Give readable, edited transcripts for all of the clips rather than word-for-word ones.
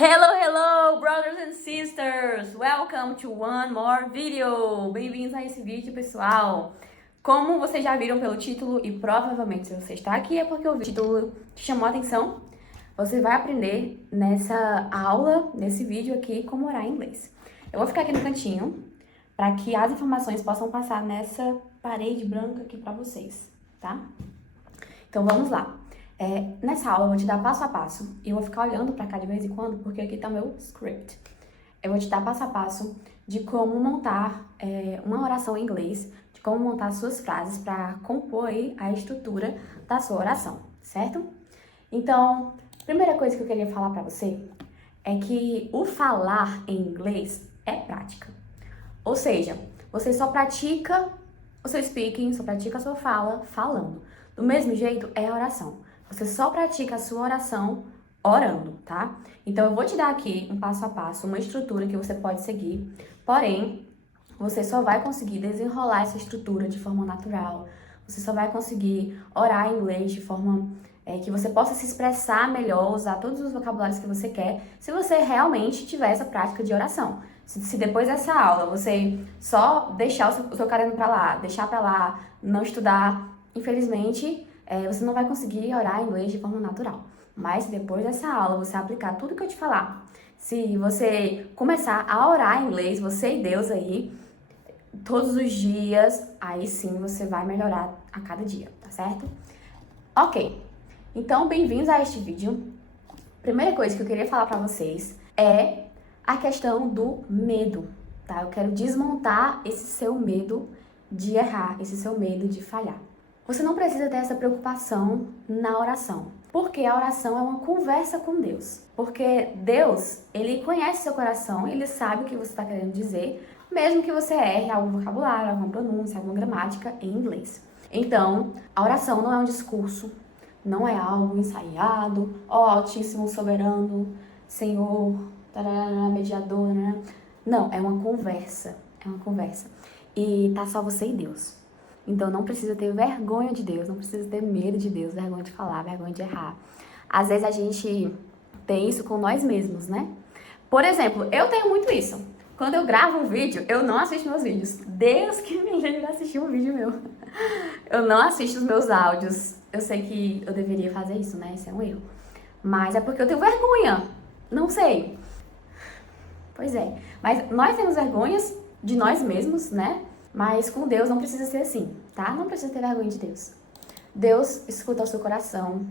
Hello, brothers and sisters! Welcome to one more video! Bem-vindos a esse vídeo, pessoal! Como vocês já viram pelo título, e provavelmente se você está aqui é porque o título te chamou a atenção, você vai aprender nessa aula, nesse vídeo aqui, como orar em inglês. Eu vou ficar aqui no cantinho, para que as informações possam passar nessa parede branca aqui para vocês, tá? Então vamos lá. Nessa aula eu vou te dar passo a passo e eu vou ficar olhando pra cá de vez em quando porque aqui tá o meu script. Eu vou te dar passo a passo de como montar uma oração em inglês, de como montar suas frases para compor aí a estrutura da sua oração, certo? Então, primeira coisa que eu queria falar pra você é que o falar em inglês é prática. Ou seja, você só pratica o seu speaking, só pratica a sua fala falando. Do mesmo jeito é a oração. Você só pratica a sua oração orando, tá? Então, eu vou te dar aqui um passo a passo, uma estrutura que você pode seguir. Porém, você só vai conseguir desenrolar essa estrutura de forma natural. Você só vai conseguir orar em inglês de forma que você possa se expressar melhor, usar todos os vocabulários que você quer, se você realmente tiver essa prática de oração. Se depois dessa aula você só deixar o seu caderno pra lá, deixar pra lá, não estudar, infelizmente, você não vai conseguir orar em inglês de forma natural. Mas se depois dessa aula você aplicar tudo que eu te falar, se você começar a orar em inglês, você e Deus aí, todos os dias, aí sim você vai melhorar a cada dia, tá certo? Ok, então bem-vindos a este vídeo. Primeira coisa que eu queria falar pra vocês é a questão do medo, tá? Eu quero desmontar esse seu medo de errar, esse seu medo de falhar. Você não precisa ter essa preocupação na oração, porque a oração é uma conversa com Deus. Porque Deus, Ele conhece seu coração, Ele sabe o que você está querendo dizer, mesmo que você erre algum vocabulário, alguma pronúncia, alguma gramática em inglês. Então, a oração não é um discurso, não é algo ensaiado, ó Altíssimo Soberano, Senhor, tarará, mediador, né? Não, é uma conversa, E tá só você e Deus. Então não precisa ter vergonha de Deus, não precisa ter medo de Deus, vergonha de falar, vergonha de errar. Às vezes a gente tem isso com nós mesmos, né? Por exemplo, eu tenho muito isso. Quando eu gravo um vídeo, eu não assisto meus vídeos. Deus que me livre de assistir um vídeo meu. Eu não assisto os meus áudios. Eu sei que eu deveria fazer isso, né? Esse é um erro. Mas é porque eu tenho vergonha. Não sei. Pois é. Mas nós temos vergonhas de nós mesmos, né? Mas com Deus não precisa ser assim, tá? Não precisa ter vergonha de Deus. Deus escuta o seu coração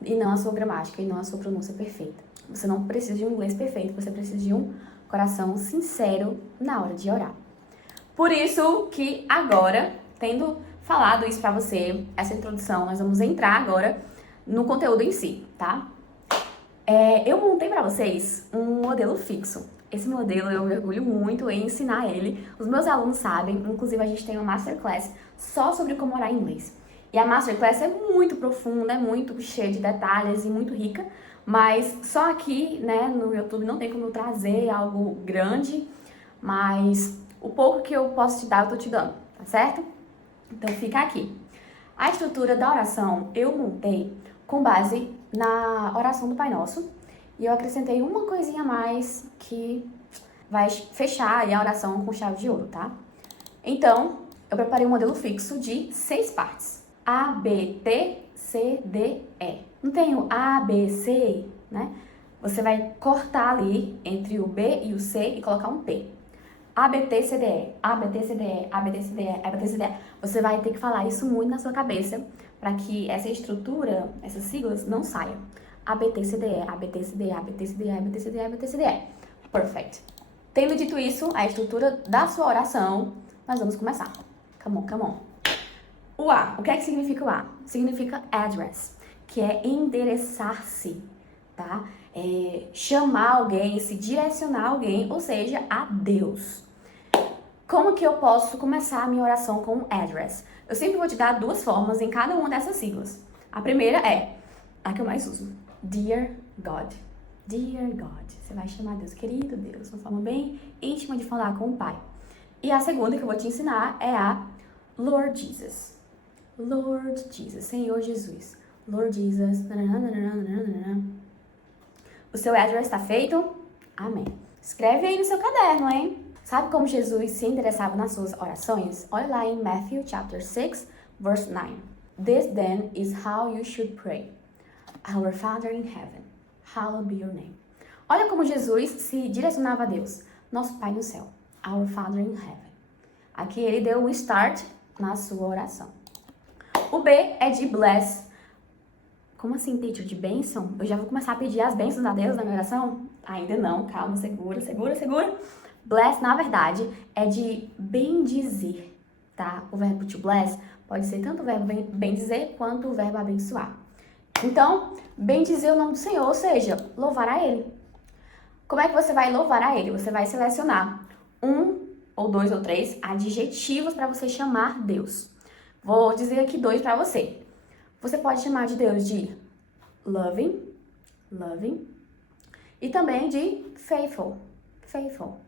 e não a sua gramática e não a sua pronúncia perfeita. Você não precisa de um inglês perfeito, você precisa de um coração sincero na hora de orar. Por isso que agora, tendo falado isso pra você, essa introdução, nós vamos entrar agora no conteúdo em si, tá? Eu montei pra vocês um modelo fixo. Esse modelo eu me orgulho muito em ensinar ele. Os meus alunos sabem, inclusive a gente tem uma masterclass só sobre como orar em inglês. E a masterclass é muito profunda, é muito cheia de detalhes e muito rica, mas só aqui, né, no YouTube não tem como eu trazer algo grande, mas o pouco que eu posso te dar, eu tô te dando, tá certo? Então fica aqui. A estrutura da oração eu montei com base na oração do Pai Nosso, e eu acrescentei uma coisinha a mais que vai fechar aí a oração com chave de ouro, tá? Então, eu preparei um modelo fixo de 6 partes. A, B, T, C, D, E. Não tem o A, B, C, né? Você vai cortar ali entre o B e o C e colocar um T. A, B, T, C, D, E. A, B, T, C, D, E. A, B, T, C, D, E. A, B, T, C, D, E. Você vai ter que falar isso muito na sua cabeça para que essa estrutura, essas siglas não saiam. A, B, T, C, D, E, A, B, T, C, D, E, A, B, T, C, D, E, A, B, T, C, D, E, A, B, T, C, D, E. Perfect. Tendo dito isso, a estrutura da sua oração, nós vamos começar. Come on, come on. O A, o que é que significa o A? Significa address, que é endereçar-se, tá? Chamar alguém, se direcionar a alguém, ou seja, a Deus. Como que eu posso começar a minha oração com address? Eu sempre vou te dar 2 formas em cada uma dessas siglas. A primeira é a que eu mais uso. Dear God. Dear God. Você vai chamar Deus, querido Deus, uma forma bem íntima de falar com o Pai. E a segunda que eu vou te ensinar é a Lord Jesus. Lord Jesus, Senhor Jesus. Lord Jesus. O seu address está feito? Amém. Escreve aí no seu caderno, hein? Sabe como Jesus se interessava nas suas orações? Olha lá em Matthew chapter 6, verse 9. This then is how you should pray. Our Father in heaven, hallowed be your name. Olha como Jesus se direcionava a Deus. Nosso Pai no céu. Our Father in heaven. Aqui ele deu um start na sua oração. O B é de bless. Como assim, teacher? De bênção? Eu já vou começar a pedir as bênçãos a Deus na minha oração? Ainda não, calma, segura. Bless, na verdade, é de bendizer, tá? O verbo to bless pode ser tanto o verbo bendizer quanto o verbo abençoar. Então, bendizer o nome do Senhor, ou seja, louvar a Ele. Como é que você vai louvar a Ele? Você vai selecionar 1 ou 2 ou 3 adjetivos para você chamar Deus. Vou dizer aqui 2 para você. Você pode chamar de Deus de loving, e também de faithful. Faithful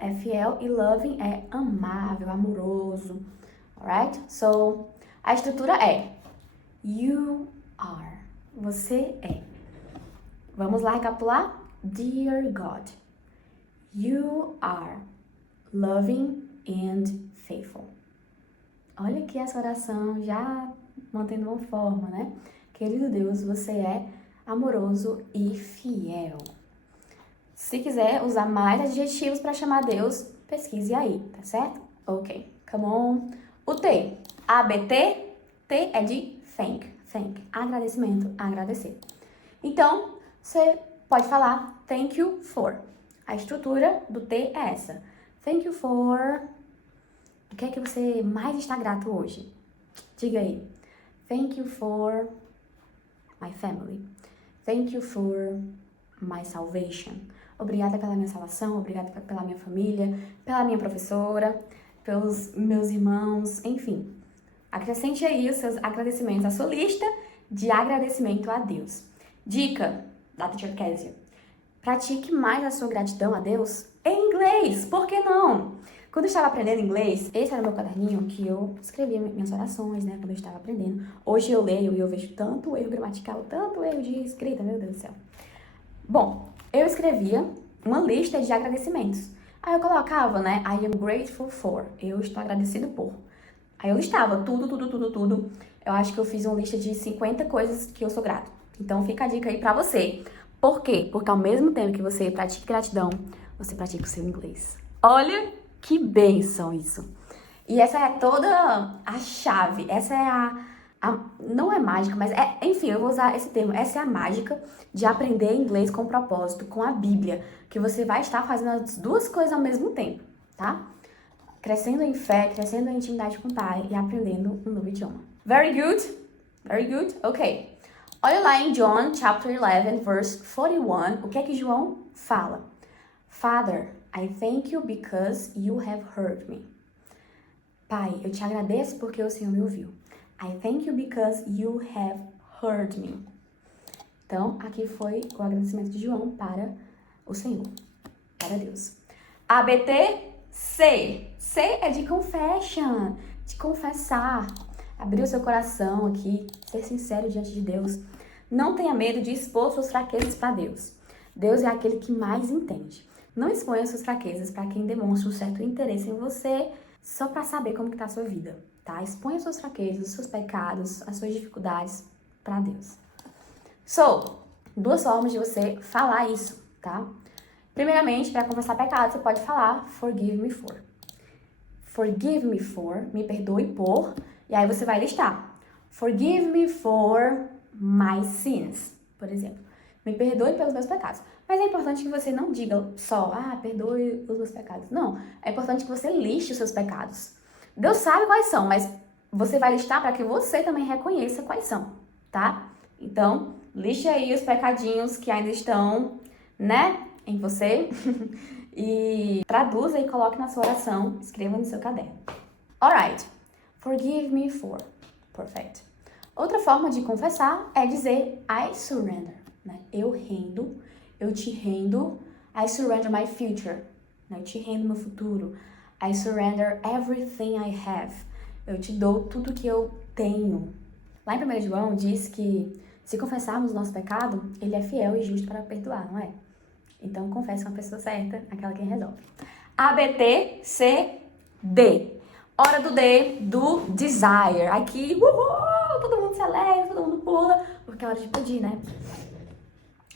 é fiel e loving é amável, amoroso. Alright? So, a estrutura é you are. Você é. Vamos lá recapitular? Dear God, you are loving and faithful. Olha aqui essa oração já mantendo uma forma, né? Querido Deus, você é amoroso e fiel. Se quiser usar mais adjetivos para chamar Deus, pesquise aí, tá certo? Ok, come on. O T, ABT, T é de thank, agradecimento, agradecer. Então, você pode falar thank you for. A estrutura do T é essa. Thank you for... O que é que você mais está grato hoje? Diga aí. Thank you for my family. Thank you for my salvation. Obrigada pela minha salvação, obrigada pela minha família, pela minha professora, pelos meus irmãos, enfim. Acrescente aí os seus agradecimentos à sua lista de agradecimento a Deus. Dica da Teacher Kézia. Pratique mais a sua gratidão a Deus em inglês. Por que não? Quando eu estava aprendendo inglês, esse era o meu caderninho que eu escrevia minhas orações, né? Quando eu estava aprendendo. Hoje eu leio e eu vejo tanto erro gramatical, tanto erro de escrita, meu Deus do céu. Bom, eu escrevia uma lista de agradecimentos. Aí eu colocava, né? I am grateful for. Eu estou agradecido por. Aí eu listava tudo. Eu acho que eu fiz uma lista de 50 coisas que eu sou grato. Então fica a dica aí pra você. Por quê? Porque ao mesmo tempo que você pratica gratidão, você pratica o seu inglês. Olha que bênção isso. E essa é toda a chave. Essa é não é mágica, mas enfim, eu vou usar esse termo. Essa é a mágica de aprender inglês com propósito, com a Bíblia. Que você vai estar fazendo as duas coisas ao mesmo tempo, tá? Crescendo em fé, crescendo em intimidade com o Pai e aprendendo um novo idioma. Very good, ok. Olha lá em John, chapter 11, verse 41, o que é que João fala? Father, I thank you because you have heard me. Pai, eu te agradeço porque o Senhor me ouviu. I thank you because you have heard me. Então, aqui foi o agradecimento de João para o Senhor, para Deus. ABT, C. C é de confession, de confessar. Abrir o seu coração aqui, ser sincero diante de Deus. Não tenha medo de expor suas fraquezas para Deus. Deus é aquele que mais entende. Não exponha suas fraquezas para quem demonstra um certo interesse em você só para saber como que tá a sua vida, tá? Exponha suas fraquezas, os seus pecados, as suas dificuldades para Deus. So, 2 formas de você falar isso, tá? Primeiramente, para confessar pecado, você pode falar forgive me for. Forgive me for, me perdoe por, e aí você vai listar. Forgive me for my sins, por exemplo. Me perdoe pelos meus pecados. Mas é importante que você não diga só, perdoe os meus pecados. Não, é importante que você liste os seus pecados. Deus sabe quais são, mas você vai listar para que você também reconheça quais são, tá? Então, liste aí os pecadinhos que ainda estão, né, em você. E traduza e coloque na sua oração, escreva no seu caderno. Alright, forgive me for. Perfect. Outra forma de confessar é dizer I surrender, né? Eu rendo, eu te rendo. I surrender my future, né? Eu te rendo meu futuro. I surrender everything I have. Eu te dou tudo que eu tenho. Lá em 1 João diz que Se confessarmos o nosso pecado, ele é fiel e justo para perdoar, não é? Então, confesse com a pessoa certa, aquela que resolve. A, B, T, C, D. Hora do D, do desire. Aqui, uhul, todo mundo se alegra, todo mundo pula, porque é hora de pedir, né?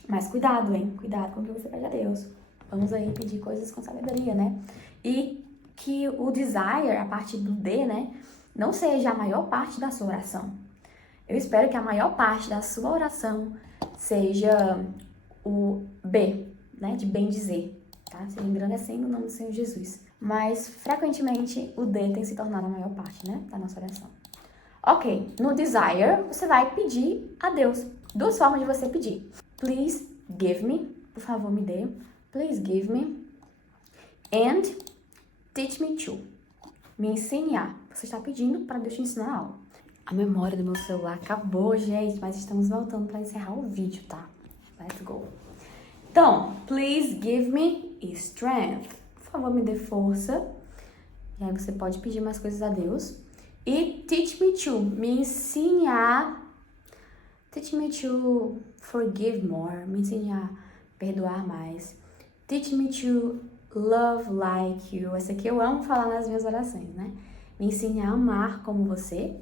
Mas cuidado, hein? Cuidado com o que você pede a Deus. Vamos aí pedir coisas com sabedoria, né? E que o desire, a parte do D, né? Não seja a maior parte da sua oração. Eu espero que a maior parte da sua oração seja o B, né? De bem dizer, tá? Seja engrandecendo o nome do Senhor Jesus. Mas, frequentemente, o D tem se tornado a maior parte, né? Da nossa oração. Ok, no desire, você vai pedir a Deus. Duas formas de você pedir. Please give me, por favor me dê. Please give me. And teach me to. Me ensine a. Você está pedindo para Deus te ensinar algo. A memória do meu celular acabou, gente, mas estamos voltando para encerrar o vídeo, tá? Let's go. Então, please give me strength. Por favor, me dê força. E aí você pode pedir mais coisas a Deus. E teach me to. Me ensine a. Teach me to forgive more. Me ensine a perdoar mais. Teach me to love like you. Essa aqui eu amo falar nas minhas orações, né? Me ensine a amar como você.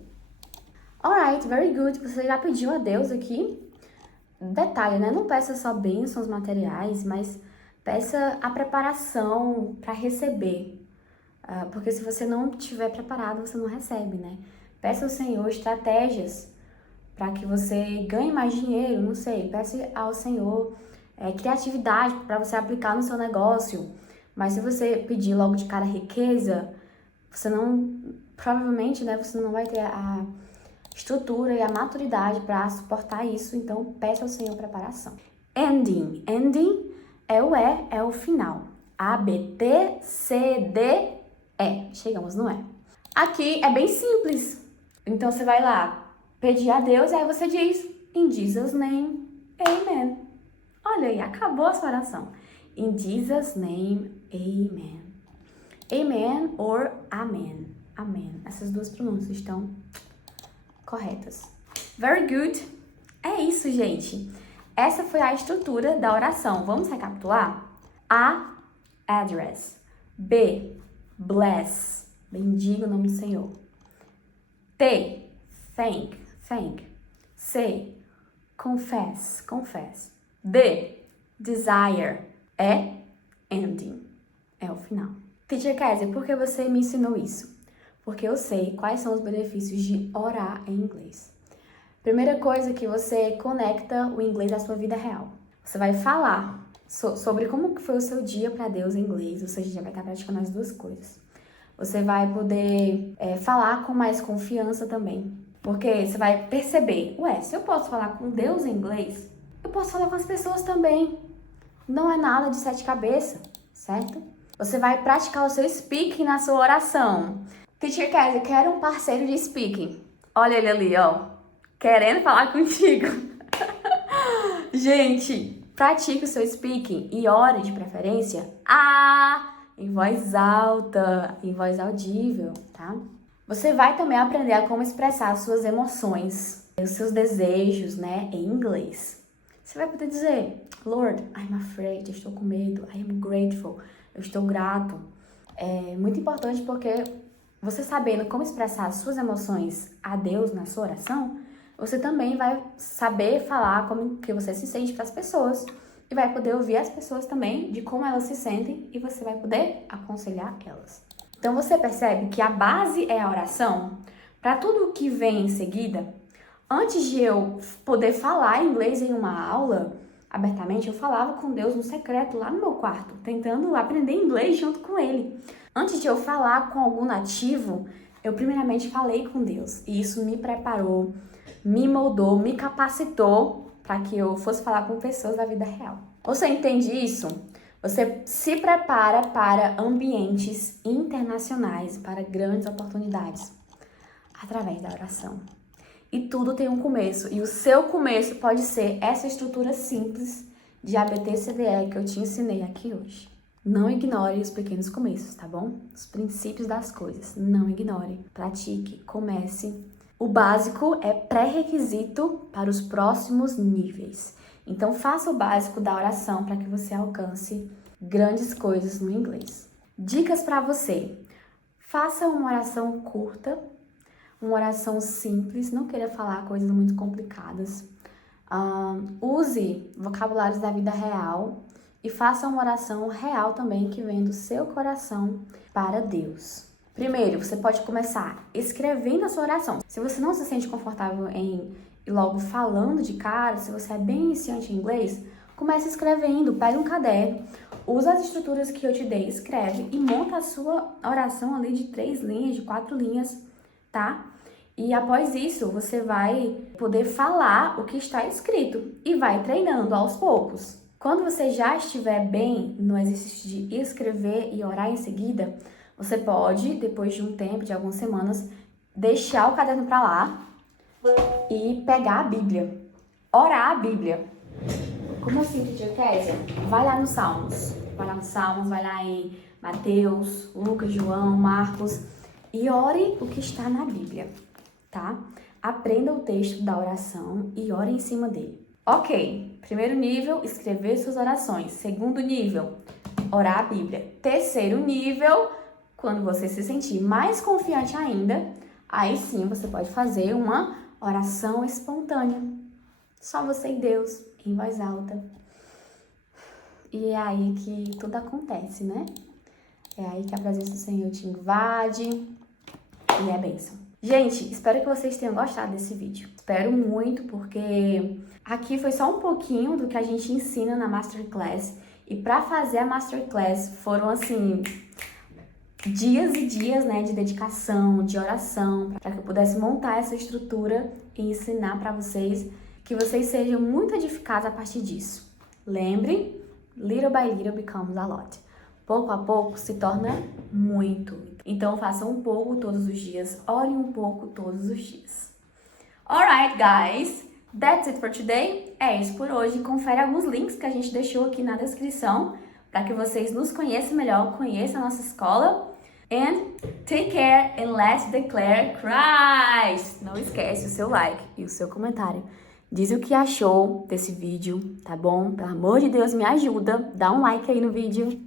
Alright, very good. Você já pediu a Deus aqui. Detalhe, né? Não peça só bênçãos materiais, mas peça a preparação para receber. Porque se você não estiver preparado, você não recebe, né? Peça ao Senhor estratégias para que você ganhe mais dinheiro, não sei. Peça ao Senhor criatividade para você aplicar no seu negócio. Mas se você pedir logo de cara riqueza, você não, provavelmente, né? Você não vai ter a estrutura e a maturidade para suportar isso. Então, peça ao Senhor preparação. Ending. Ending é o E, é o final. A, B, T, C, D, E. Chegamos no E. Aqui é bem simples. Então, você vai lá pedir a Deus e aí você diz, in Jesus' name, amen. Olha aí, acabou a sua oração. In Jesus' name, amen. Amen or amen. Amen. Essas duas pronúncias estão corretas. Very good. É isso, gente. Essa foi a estrutura da oração. Vamos recapitular? A, address. B, bless. Bendiga o nome do Senhor. T, thank. C, confess. D, desire. E, ending. É o final. Teacher Kézia, por que você me ensinou isso? Porque eu sei quais são os benefícios de orar em inglês. Primeira coisa que você conecta o inglês à sua vida real. Você vai falar sobre como que foi o seu dia para Deus em inglês, ou seja, já vai estar praticando as duas coisas. Você vai poder falar com mais confiança também. Porque você vai perceber, se eu posso falar com Deus em inglês, eu posso falar com as pessoas também. Não é nada de sete cabeças, certo? Você vai praticar o seu speaking na sua oração. Teacher Kézia, quero um parceiro de speaking. Olha ele ali, ó. Querendo falar contigo. Gente, pratique o seu speaking e ore de preferência em voz alta, em voz audível, tá? Você vai também aprender a como expressar as suas emoções, os seus desejos, né, em inglês. Você vai poder dizer, Lord, I'm afraid, eu estou com medo, I am grateful, eu estou grato. É muito importante porque você sabendo como expressar as suas emoções a Deus na sua oração, você também vai saber falar como que você se sente para as pessoas e vai poder ouvir as pessoas também de como elas se sentem e você vai poder aconselhar elas. Então você percebe que a base é a oração. Para tudo que vem em seguida, antes de eu poder falar inglês em uma aula abertamente, eu falava com Deus no secreto lá no meu quarto, tentando aprender inglês junto com Ele. Antes de eu falar com algum nativo, eu primeiramente falei com Deus. E isso me preparou, me moldou, me capacitou para que eu fosse falar com pessoas da vida real. Você entende isso? Você se prepara para ambientes internacionais, para grandes oportunidades, através da oração. E tudo tem um começo. E o seu começo pode ser essa estrutura simples de ABTCDE que eu te ensinei aqui hoje. Não ignore os pequenos começos, tá bom? Os princípios das coisas. Não ignore. Pratique, comece O básico é pré-requisito para os próximos níveis. Então, faça o básico da oração para que você alcance grandes coisas no inglês. Dicas para você. Faça uma oração curta, uma oração simples, não queira falar coisas muito complicadas. Use vocabulários da vida real e faça uma oração real também que vem do seu coração para Deus. Primeiro, você pode começar escrevendo a sua oração. Se você não se sente confortável em ir logo falando de cara, se você é bem iniciante em inglês, comece escrevendo, pega um caderno, usa as estruturas que eu te dei, escreve e monta a sua oração ali de 3 linhas, de 4 linhas, tá? E após isso, você vai poder falar o que está escrito e vai treinando aos poucos. Quando você já estiver bem no exercício de escrever e orar em seguida, você pode, depois de um tempo, de algumas semanas, deixar o caderno para lá e pegar a Bíblia. Orar a Bíblia. Como assim, Tia Kézia? Vai lá nos Salmos. Vai lá em Mateus, Lucas, João, Marcos e ore o que está na Bíblia, tá? Aprenda o texto da oração e ore em cima dele. Ok, primeiro nível, escrever suas orações. Segundo nível, orar a Bíblia. Terceiro nível, quando você se sentir mais confiante ainda, aí sim você pode fazer uma oração espontânea. Só você e Deus, em voz alta. E é aí que tudo acontece, né? É aí que a presença do Senhor te invade e é bênção. Gente, espero que vocês tenham gostado desse vídeo. Espero muito, porque aqui foi só um pouquinho do que a gente ensina na Masterclass. E para fazer a Masterclass foram, assim, dias e dias, né, de dedicação, de oração, para que eu pudesse montar essa estrutura e ensinar para vocês, que vocês sejam muito edificados a partir disso. Lembre, little by little becomes a lot. Pouco a pouco se torna muito. Então faça um pouco todos os dias, ore um pouco todos os dias. Alright, guys, that's it for today. É isso por hoje. Confere alguns links que a gente deixou aqui na descrição para que vocês nos conheçam melhor, conheçam a nossa escola. And take care and let's declare Christ. Não esquece o seu like e o seu comentário. Diz o que achou desse vídeo, tá bom? Pelo amor de Deus, me ajuda. Dá um like aí no vídeo.